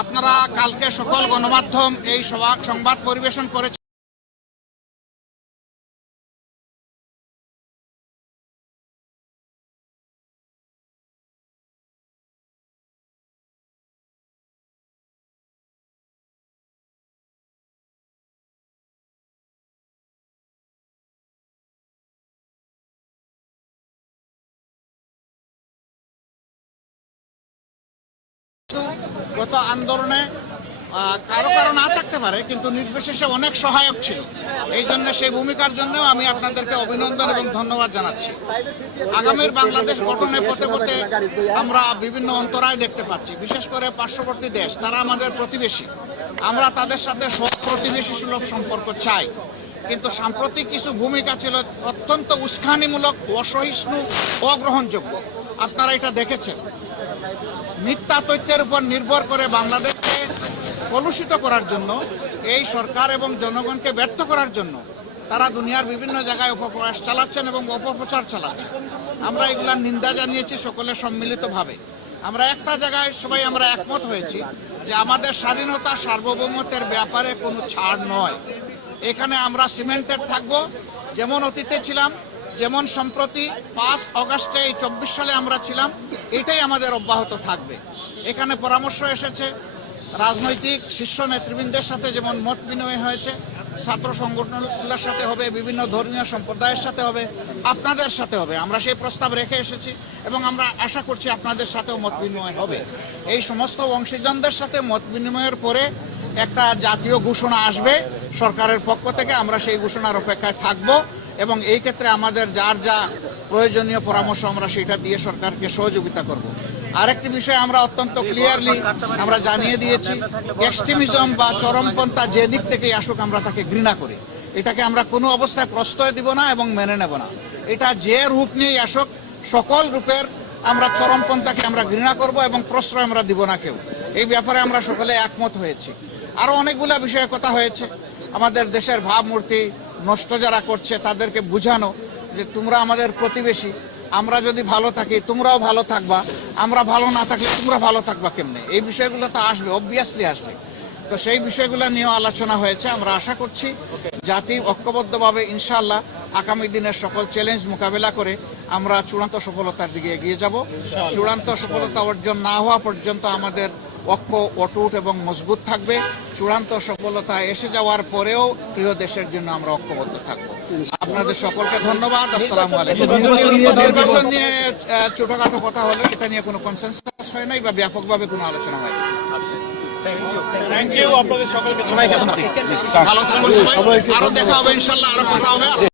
আপনারা কালকে সকল গণমাধ্যম এই সংবাদ পরিবেশন করেছে। গত আন্দোলনে কারো কারো না থাকতে পারে, কিন্তু নির্বিশেষে অনেক সহায়ক ছিল। এই জন্য সেই ভূমিকার জন্যও আমি আপনাদেরকে অভিনন্দন এবং ধন্যবাদ জানাচ্ছি। আগামীর বাংলাদেশ গঠনে পথে পথে আমরা বিভিন্ন অন্তরায় দেখতে পাচ্ছি, বিশেষ করে পার্শ্ববর্তী দেশ, তারা আমাদের প্রতিবেশী। আমরা তাদের সাথে সব প্রতিবেশী সুলভ সম্পর্ক চাই, কিন্তু সাম্প্রতিক কিছু ভূমিকা ছিল অত্যন্ত উস্কানিমূলক, অসহিষ্ণু, অগ্রহণযোগ্য। আপনারা এটা দেখেছেন। মিথ্যা তথ্যের উপর নির্ভর করে বাংলাদেশকে কলুষিত করার জন্য, এই সরকার এবং জনগণকে ব্যর্থ করার জন্য তারা দুনিয়ার বিভিন্ন জায়গায় অপপ্রয়াস চালাচ্ছেন এবং অপপ্রচার চালাচ্ছেন। আমরা এগুলার নিন্দা জানিয়েছি সকলে সম্মিলিতভাবে। আমরা একটা জায়গায় সবাই আমরা একমত হয়েছি যে আমাদের স্বাধীনতা সার্বভৌমত্বের ব্যাপারে কোনো ছাড় নয়। এখানে আমরা সিমেন্টেড থাকব, যেমন অতীতে ছিলাম, যেমন সম্প্রতি 5 অগাস্টে এই 24 সালে আমরা ছিলাম, এটাই আমাদের অব্যাহত থাকবে। এখানে পরামর্শ এসেছে রাজনৈতিক শীর্ষ নেতৃবৃন্দের সাথে, যেমন মত বিনিময় হয়েছে, ছাত্র সংগঠনগুলোর সাথে হবে, বিভিন্ন ধর্মীয় সম্প্রদায়ের সাথে হবে, আপনাদের সাথে হবে। আমরা সেই প্রস্তাব রেখে এসেছি এবং আমরা আশা করছি আপনাদের সাথেও মত বিনিময় হবে। এই সমস্ত অংশীজনদের সাথে মত বিনিময়ের পরে একটা জাতীয় ঘোষণা আসবে সরকারের পক্ষ থেকে। আমরা সেই ঘোষণার অপেক্ষায় থাকব এবং এই ক্ষেত্রে আমাদের যার যা প্রয়োজনীয় পরামর্শ আমরা সেটা দিয়ে সরকারকে সহযোগিতা করব। আরেকটি বিষয় আমরা অত্যন্ত ক্লিয়ারলি আমরা জানিয়ে দিয়েছি, এক্সট্রিমিজম বা চরমপন্থা যে দিক থেকেই আসুক আমরা তাকে ঘৃণা করি। এটাকে আমরা কোনো অবস্থায় প্রশ্রয় দিব না এবং মেনে নেব না। এটা যে রূপ নিয়েই আসুক, সকল রূপের আমরা চরমপন্থাকে আমরা ঘৃণা করব এবং প্রশ্রয় আমরা দিব না কেউ। এই ব্যাপারে আমরা সকলে একমত হয়েছি। আরও অনেকগুলো বিষয়ে কথা হয়েছে। আমাদের দেশের ভাবমূর্তি নষ্ট যারা করছে তাদেরকে বুঝানো যে তোমরা আমাদের প্রতিবেশী, আমরা যদি ভালো থাকি তোমরাও ভালো থাকবা, আমরা ভালো না থাকলে তোমরা ভালো থাকবা কেমনে। এই বিষয়গুলো তো আসবে, অবভিয়াসলি আসবে। তো সেই বিষয়গুলো নিয়েও আলোচনা হয়েছে। আমরা আশা করছি জাতি ঐক্যবদ্ধভাবে ইনশাআল্লাহ আগামী দিনের সকল চ্যালেঞ্জ মোকাবেলা করে আমরা চূড়ান্ত সফলতার দিকে এগিয়ে যাব। চূড়ান্ত সফলতা অর্জন না হওয়া পর্যন্ত আমাদের ঐক্য অটুট এবং মজবুত থাকবে। চূড়ান্ত সফলতা এসে যাওয়ার পরেও প্রিয় দেশের জন্য আমরা ঐক্যবদ্ধ থাকবো। আপনাদের সকলকে ধন্যবাদ। আসসালামু আলাইকুম। নির্বাচন নিয়ে ছোটখাটো কথা হলো, এটা নিয়ে কোনো কনসেনসাস হয় নাই বা ব্যাপকভাবে কোনো আলোচনা হয়নি। সবাইকে ধন্যবাদ। ভালো থাকুন সবাই। আরো দেখা হবে ইনশাআল্লাহ, আরো কথা হবে।